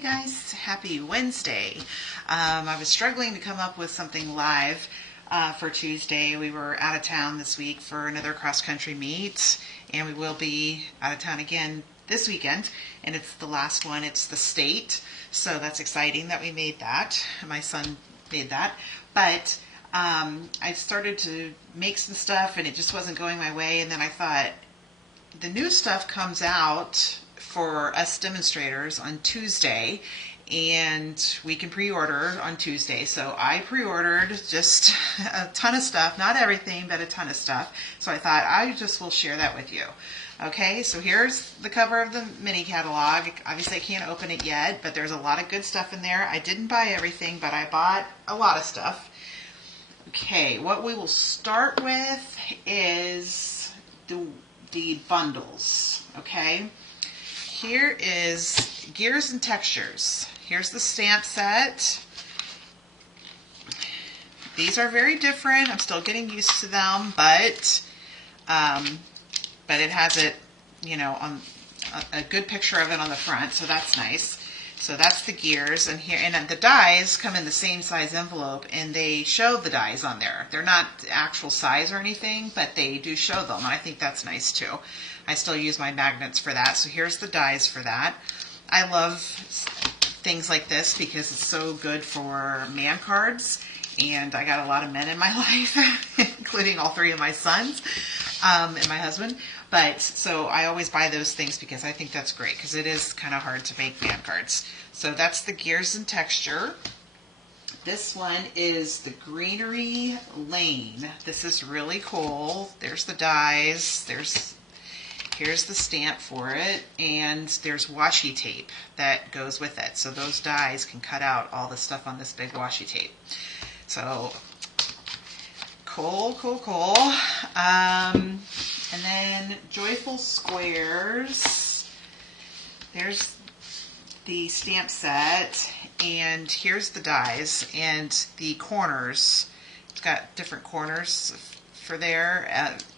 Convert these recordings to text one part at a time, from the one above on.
Hey guys, happy Wednesday. I was struggling to come up with something live for Tuesday. We were out of town this week for another cross-country meet, and we will be out of town again this weekend, and it's the last one. It's the state, so that's exciting that we made that. My son made that, but I started to make some stuff, and it just wasn't going my way, and then I thought, the new stuff comes out for us demonstrators on Tuesday, and we can pre-order on Tuesday. So I pre-ordered just a ton of stuff, not everything, but a ton of stuff. So I thought I just will share that with you. Okay, so here's the cover of the mini catalog. Obviously I can't open it yet, but there's a lot of good stuff in there. I didn't buy everything, but I bought a lot of stuff. Okay, what we will start with is the bundles. Okay, here is Gears and Textures. Here's the stamp set. These are very different. I'm still getting used to them, but it has it, you know, on a good picture of it on the front, so that's nice. So that's the gears, and here, and the dies come in the same size envelope, and they show the dies on there. They're not the actual size or anything, but they do show them, and I think that's nice too. I still use my magnets for that, so here's the dies for that. I love things like this because it's so good for man cards, and I got a lot of men in my life, including all three of my sons and my husband. But so I always buy those things because I think that's great, because it is kind of hard to make man cards. So that's the Gears and Texture. This one is the Greenery Lane. This is really cool. There's the dies. Here's the stamp for it, and there's washi tape that goes with it. So those dies can cut out all the stuff on this big washi tape. So cool, cool, cool. And then Joyful Squares. There's the stamp set, and here's the dies and the corners. It's got different corners for there,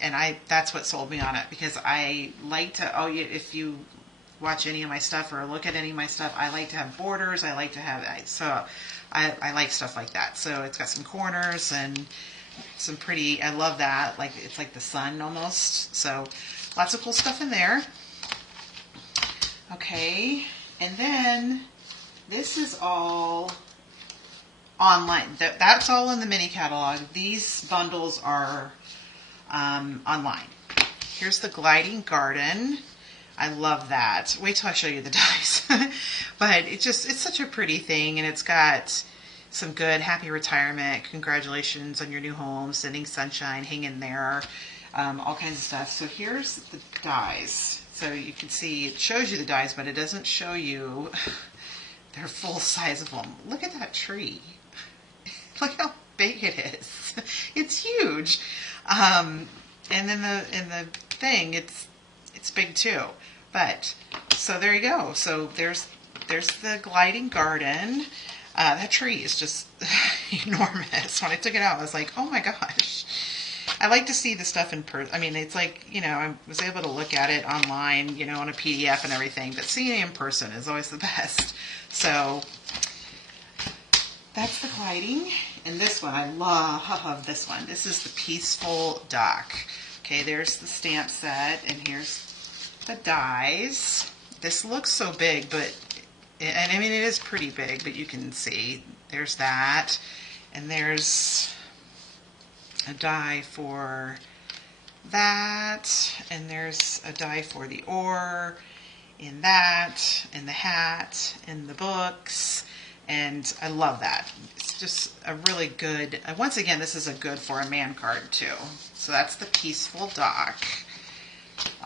and that's what sold me on it, because I like to, if you watch any of my stuff or look at any of my stuff, I like to have borders. I like to have, I like stuff like that. So it's got some corners and some pretty, I love that, like it's like the sun almost. So lots of cool stuff in there. Okay, and then this is all online. That's all in the mini catalog. These bundles are online. Here's the Gliding Garden. I love that. Wait till I show you the dies. But it's such a pretty thing, and it's got some good happy retirement, congratulations on your new home, sending sunshine, hang in there, all kinds of stuff. So here's the dies. So you can see it shows you the dies, but it doesn't show you their full size of them. Look at that tree. Look how big it is. It's huge. And then in the thing, it's big too. But so there you go. So there's the Gliding Garden. That tree is just enormous. When I took it out, I was like, oh my gosh. I like to see the stuff in person. I mean, it's like, you know, I was able to look at it online, you know, on a PDF and everything, but seeing it in person is always the best. So that's the gliding. And this one, I love this one. This is the Peaceful Dock. Okay, there's the stamp set, and here's the dies. This looks so big, but and I mean, it is pretty big, but you can see there's that, and there's a die for that, and there's a die for the oar in that, and the hat, and the books, and I love that. It's just a really good, once again, this is a good for a man card too. So that's the Peaceful Dock.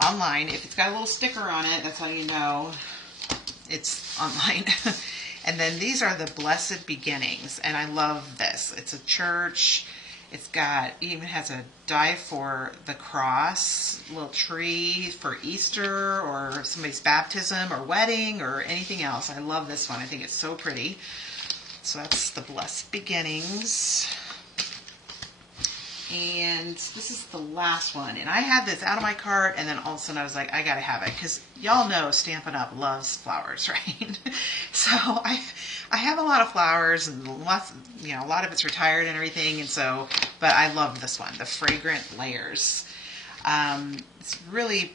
Online, if it's got a little sticker on it, that's how you know it's online. And then these are the Blessed Beginnings, and I love this. It's a church. It's got, it even has a die for the cross, little tree for Easter or somebody's baptism or wedding or anything else. I love this one. I think it's so pretty. So that's the Blessed Beginnings. And this is the last one. And I had this out of my cart, and then all of a sudden I was like, I gotta have it, because y'all know Stampin' Up! Loves flowers, right? So I have a lot of flowers, and lots, a lot of it's retired and everything, and so, but I love this one, the Fragrant Layers. It's really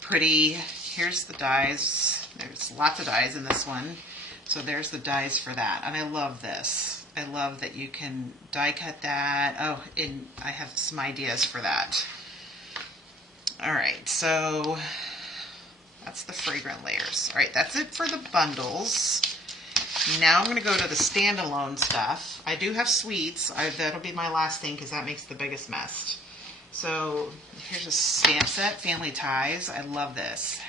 pretty. Here's the dies. There's lots of dies in this one. So there's the dies for that. And I love this. I love that you can die cut that. Oh, and I have some ideas for that. All right, so that's the Fragrant Layers. All right, that's it for the bundles. Now I'm going to go to the standalone stuff. I do have sweets. That'll be my last thing because that makes the biggest mess. So here's a stamp set, Family Ties. I love this.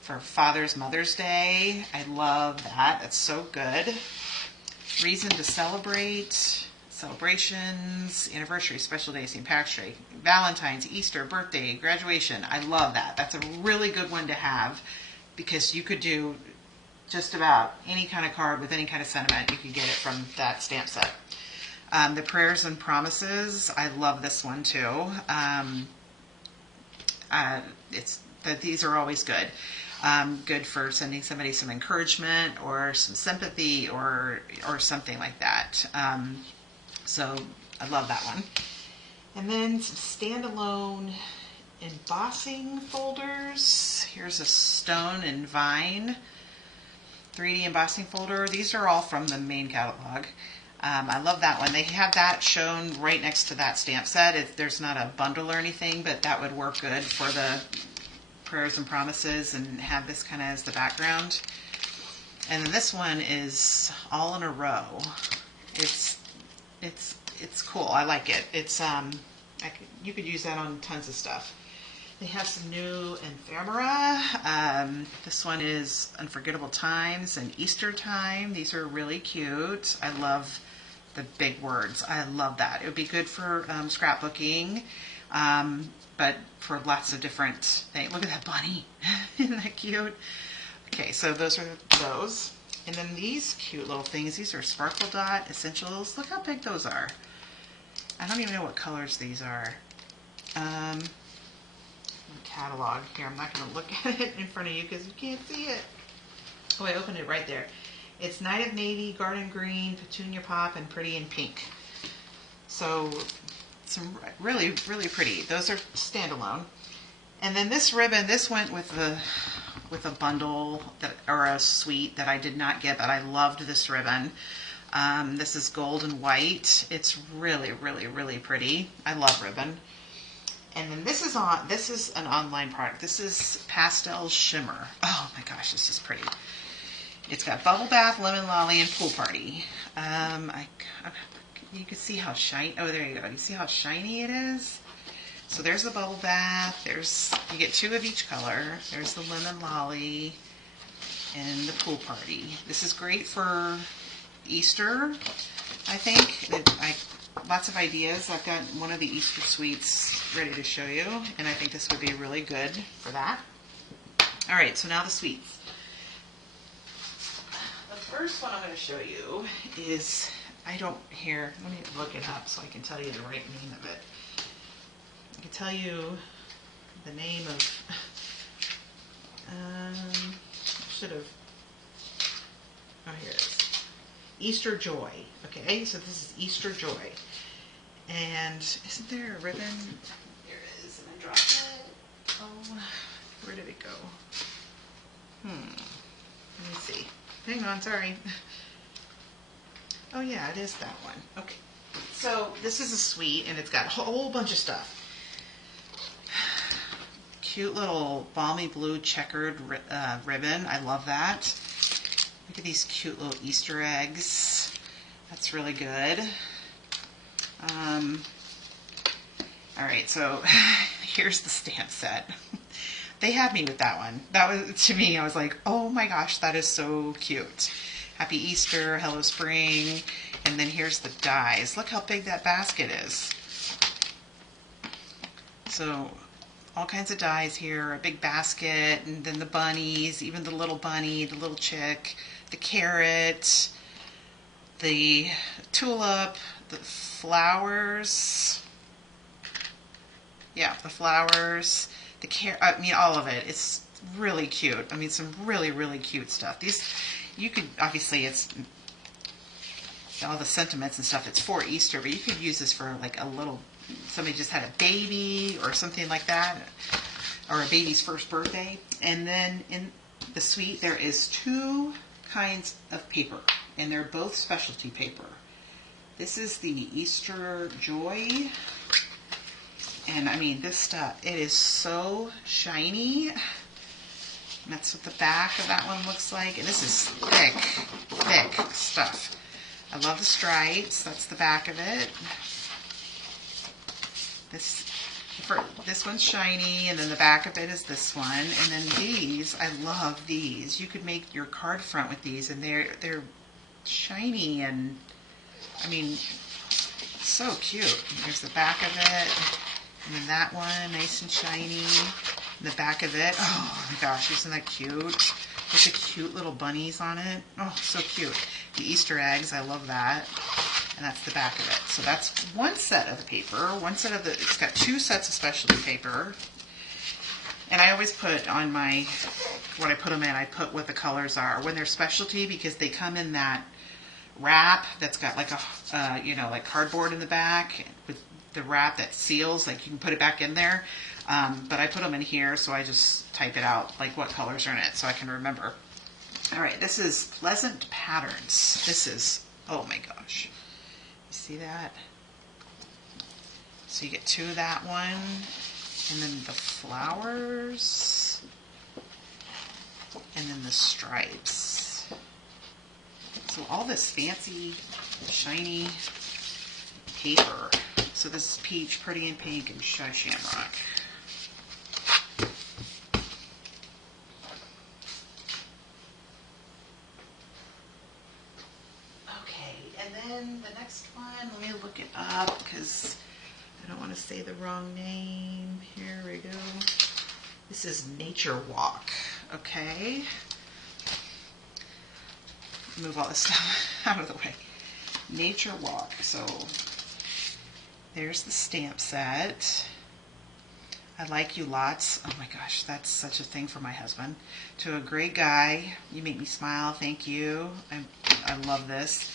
For Father's Mother's Day, I love that. That's so good. Reason to celebrate, celebrations, anniversary, special day, St. Patrick's Day, Valentine's, Easter, birthday, graduation. I love that. That's a really good one to have because you could do just about any kind of card with any kind of sentiment. You could get it from that stamp set. The Prayers and Promises, I love this one too. These are always good. Good for sending somebody some encouragement or some sympathy or something like that. So I love that one. And then some standalone embossing folders. Here's a Stone and Vine 3D embossing folder. These are all from the main catalog. I love that one. They have that shown right next to that stamp set. There's not a bundle or anything, but that would work good for the Prayers and Promises and have this kind of as the background. And then this one is all in a row. It's cool. I like it. You could use that on tons of stuff. They have some new ephemera. This one is Unforgettable Times and Easter Time. These are really cute. I love the big words. I love that. It would be good for scrapbooking, but for lots of different things. Look at that bunny. Isn't that cute? Okay, so those are those. And then these cute little things. These are Sparkle Dot Essentials. Look how big those are. I don't even know what colors these are. Catalog here. I'm not going to look at it in front of you because you can't see it. Oh, I opened it right there. It's Night of Navy, Garden Green, Petunia Pop, and Pretty in Pink. So some really, really pretty. Those are standalone. And then this ribbon, this went with a bundle or a suite that I did not get, but I loved this ribbon. This is gold and white. It's really, really, really pretty. I love ribbon. And then this is an online product. This is Pastel Shimmer. Oh my gosh, this is pretty. It's got Bubble Bath, Lemon Lolly, and Pool Party. You can see how shiny. Oh, there you go. You see how shiny it is? So there's the Bubble Bath. You get 2 of each color. There's the Lemon Lolly and the Pool Party. This is great for Easter, I think. Lots of ideas. I've got one of the Easter sweets ready to show you, and I think this would be really good for that. All right, so now the sweets. The first one I'm going to show you is, let me look it up so I can tell you the right name of it. I can tell you the name of, oh, here it is. Easter Joy. Okay, so this is Easter Joy. And isn't there a ribbon? There is, and I dropped it. Oh, where did it go? Let me see. Hang on, sorry. Oh yeah, it is that one. Okay. So this is a suite, and it's got a whole bunch of stuff. Cute little balmy blue checkered ribbon. I love that. Look at these cute little Easter eggs. That's really good. All right, so here's the stamp set. They had me with that one. That was, to me, I was like, oh my gosh, that is so cute. Happy Easter, Hello Spring, and then here's the dies. Look how big that basket is. So all kinds of dies here, a big basket, and then the bunnies, even the little bunny, the little chick, the carrot, the tulip, the flowers, Yeah, the flowers, I mean, all of it. It's really cute. I mean, some really, really cute stuff. These, you could, obviously, it's all the sentiments and stuff. It's for Easter, but you could use this for like a little, somebody just had a baby or something like that, or a baby's first birthday. And then in the suite, there is 2 kinds of paper, and they're both specialty paper. This is the Easter Joy. And I mean, this stuff, it is so shiny. And that's what the back of that one looks like. And this is thick, thick stuff. I love the stripes. That's the back of it. This one's shiny, and then the back of it is this one. And then these, I love these. You could make your card front with these, and they're shiny, and I mean, so cute. There's the back of it. And then that one, nice and shiny. And the back of it, oh my gosh, isn't that cute? With the cute little bunnies on it. Oh, so cute. The Easter eggs, I love that. And that's the back of it. So that's one set of the paper. It's got 2 sets of specialty paper. And I always put on what I put them in, I put what the colors are. When they're specialty, because they come in that wrap that's got like like cardboard in the back with the wrap that seals, like you can put it back in there. But I put them in here, so I just type it out, like what colors are in it, so I can remember. All right, this is Pleasant Patterns. This is, oh my gosh. You see that? So you get 2 of that one, and then the flowers, and then the stripes. So all this fancy, shiny paper. So this is peach, pretty in pink, and shy shamrock. Okay, and then the next one, let me look it up because I don't want to say the wrong name. Here we go. This is Nature Walk. Okay. Move all this stuff out of the way. Nature Walk. So there's the stamp set. I like you lots. Oh my gosh, that's such a thing for my husband. To a great guy, you make me smile. Thank you. I love this.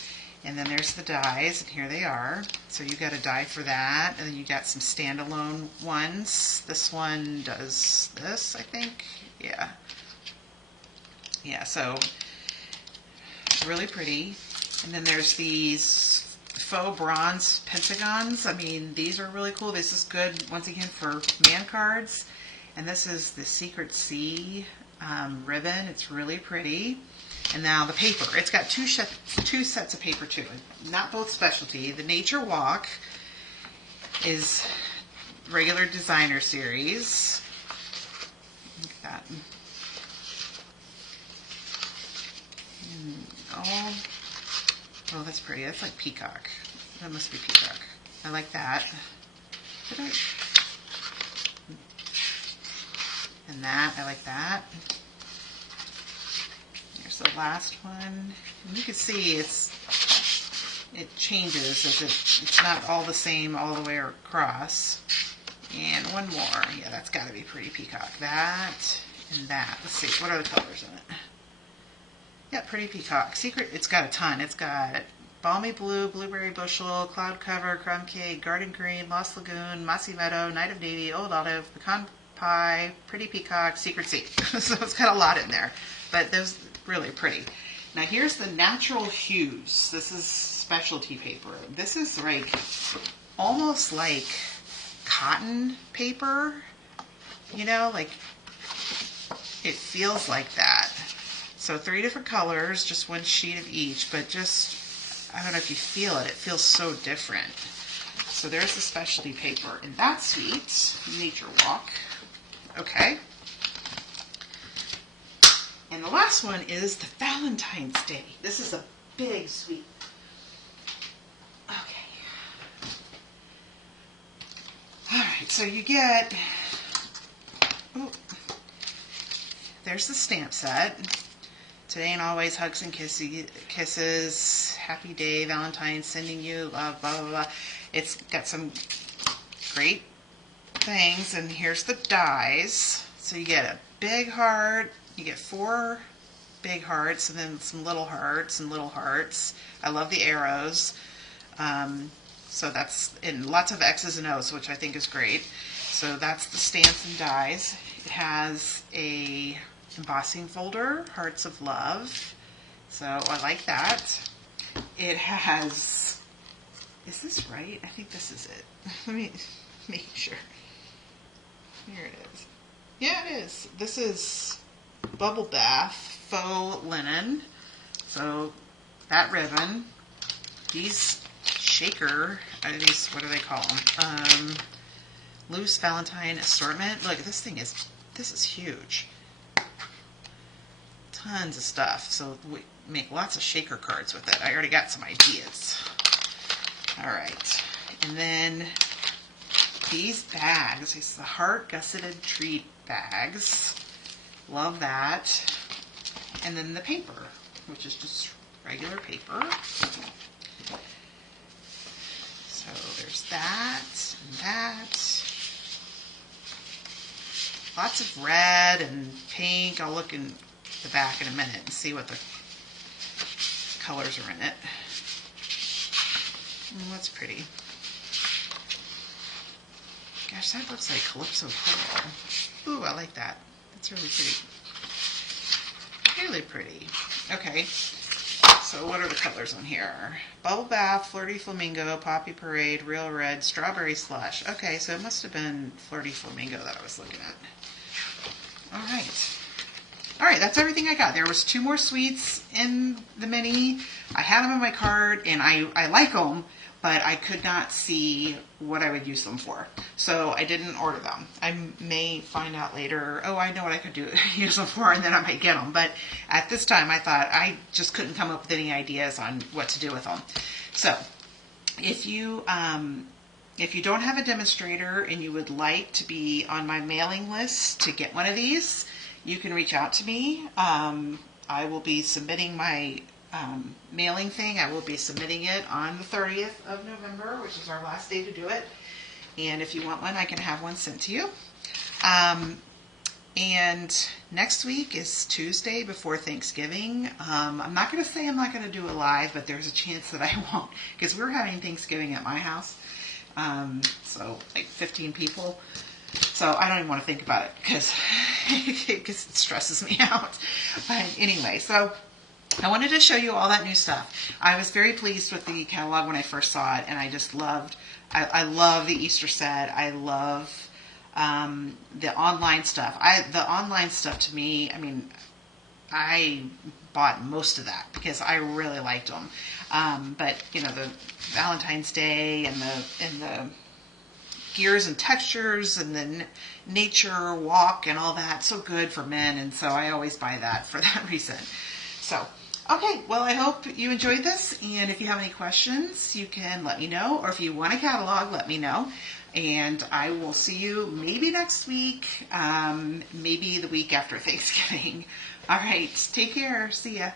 And then there's the dies, and here they are. So you got a die for that, and then you got some standalone ones. This one does this, I think. Yeah. Yeah, so really pretty. And then there's these faux bronze pentagons. I mean, these are really cool. This is good, once again, for man cards. And this is the Secret Sea ribbon. It's really pretty. And now the paper. It's got 2 sets of paper too. Not both specialty. The Nature Walk is regular designer series. Look at that. Oh, that's pretty. That's like peacock. That must be peacock. I like that. And that, I like that. Here's the last one. And you can see it changes as it's not all the same all the way across. And one more. Yeah, that's got to be pretty peacock. That and that. Let's see. What are the colors in it? Yeah, pretty peacock. Secret, it's got a ton. It's got balmy blue, blueberry bushel, cloud cover, crumb cake, garden green, lost lagoon, mossy meadow, night of navy, old olive, pecan pie, pretty peacock, secret sea. So it's got a lot in there, but those really pretty. Now here's the natural hues. This is specialty paper. This is like almost like cotton paper, you know, like it feels like that. So 3 different colors, just 1 sheet of each, but just, I don't know if you feel it. It feels so different. So there's the specialty paper in that suite, Nature Walk. Okay. And the last one is the Valentine's Day. This is a big suite. Okay. All right, so you get, there's the stamp set. Today and always, hugs and kisses, happy day, Valentine's, sending you love, blah, blah, blah. It's got some great things, and here's the dies. So you get a big heart, you get 4 big hearts, and then some little hearts and little hearts. I love the arrows. So that's in lots of X's and O's, which I think is great. So that's the stamps and dies. It has a embossing folder, Hearts of Love. So I like that. It has, is this right? I think this is it. Let me make sure. Here it is. Yeah, it is. This is Bubble Bath faux linen. So that ribbon, these shaker, these, what do they call them? Loose Valentine assortment. Look, this is huge. Tons of stuff. So we make lots of shaker cards with it. I already got some ideas. All right. And then these bags, these are the Heart Gusseted Treat bags. Love that. And then the paper, which is just regular paper. So there's that and that. Lots of red and pink. I'll look in the back in a minute and see what the colors are in it. Oh, that's pretty. Gosh, that looks like Calypso Coral. Ooh, I like that. That's really pretty. Really pretty. Okay, so what are the colors on here? Bubble Bath, Flirty Flamingo, Poppy Parade, Real Red, Strawberry Slush. Okay, so it must have been Flirty Flamingo that I was looking at. All right. All right, that's everything I got. There was 2 more sweets in the mini. I had them in my cart, and I like them, but I could not see what I would use them for. So I didn't order them. I may find out later, oh, I know what I could use them for, and then I might get them. But at this time, I thought I just couldn't come up with any ideas on what to do with them. So if you don't have a demonstrator and you would like to be on my mailing list to get one of these, you can reach out to me. I will be submitting my mailing thing. I will be submitting it on the 30th of November, which is our last day to do it. And if you want one, I can have one sent to you. And next week is Tuesday before Thanksgiving. I'm not going to say I'm not going to do it live, but there's a chance that I won't, because we're having Thanksgiving at my house. So like 15 people. So I don't even want to think about it because it stresses me out. But anyway, so I wanted to show you all that new stuff. I was very pleased with the catalog when I first saw it, and I just loved, I love the Easter set. I love the online stuff. The online stuff to me, I mean, I bought most of that because I really liked them. But you know, the Valentine's Day and the gears and textures and the nature walk and all that, so good for men, and so I always buy that for that reason. So, okay, well, I hope you enjoyed this, and if you have any questions, you can let me know, or if you want a catalog, let me know, and I will see you maybe next week, maybe the week after Thanksgiving. All right, take care. See ya.